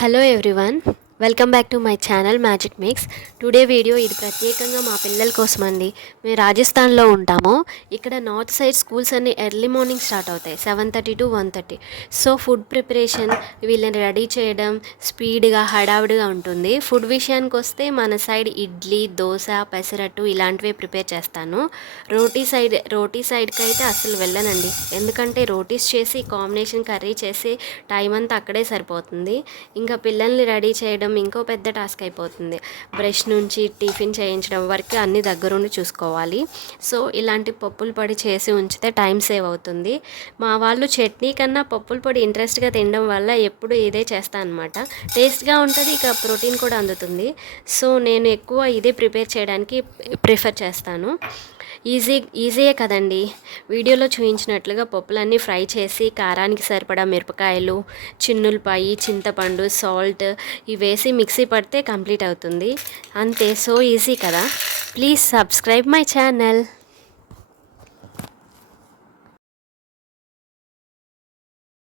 Hello everyone, welcome back to my channel magic mix. Today video ఇది ప్రత్యేకంగా మా పిల్లల కోసం అండి. మేము రాజస్థాన్లో ఉంటాము. ఇక్కడ నార్త్ సైడ్ స్కూల్స్ అన్నీ ఎర్లీ మార్నింగ్ స్టార్ట్ అవుతాయి, 7:30 to 1:30. సో ఫుడ్ ప్రిపరేషన్, వీళ్ళని రెడీ చేయడం స్పీడ్గా హడావిడిగా ఉంటుంది. ఫుడ్ విషయానికి వస్తే మన సైడ్ ఇడ్లీ, దోశ, పెసరట్టు ఇలాంటివే ప్రిపేర్ చేస్తాను. రోటీ సైడ్కి అయితే అసలు వెళ్ళనండి, ఎందుకంటే రోటీస్ చేసి కాంబినేషన్ కర్రీ చేసి టైం అంతా అక్కడే సరిపోతుంది. ఇంకా పిల్లల్ని రెడీ చేయడం ఇంకో పెద్ద టాస్క్ అయిపోతుంది. బ్రష్ నుంచి టిఫిన్ చేయించడం వరకు అన్నీ దగ్గరుండి చూసుకోవాలి. సో ఇలాంటి పప్పుల పొడి చేసి ఉంచితే టైం సేవ్ అవుతుంది. మా వాళ్ళు చట్నీ కన్నా పప్పుల పొడి ఇంట్రెస్ట్గా తినడం వల్ల ఎప్పుడు ఇదే చేస్తాను అనమాట. టేస్ట్గా ఉంటుంది, ఇక ప్రోటీన్ కూడా అందుతుంది. సో నేను ఎక్కువ ఇదే ప్రిపేర్ చేయడానికి ప్రిఫర్ చేస్తాను. ఈజీయే కదండి. వీడియోలో చూపించినట్లుగా పప్పులన్నీ ఫ్రై చేసి కారానికి సరిపడా మిరపకాయలు, చిన్నులపాయి, చింతపండు, సాల్ట్ ఇవి వేసి మిక్సీ పడితే కంప్లీట్ అవుతుంది. అంతే, సో ఈజీ కదా. Please subscribe my channel.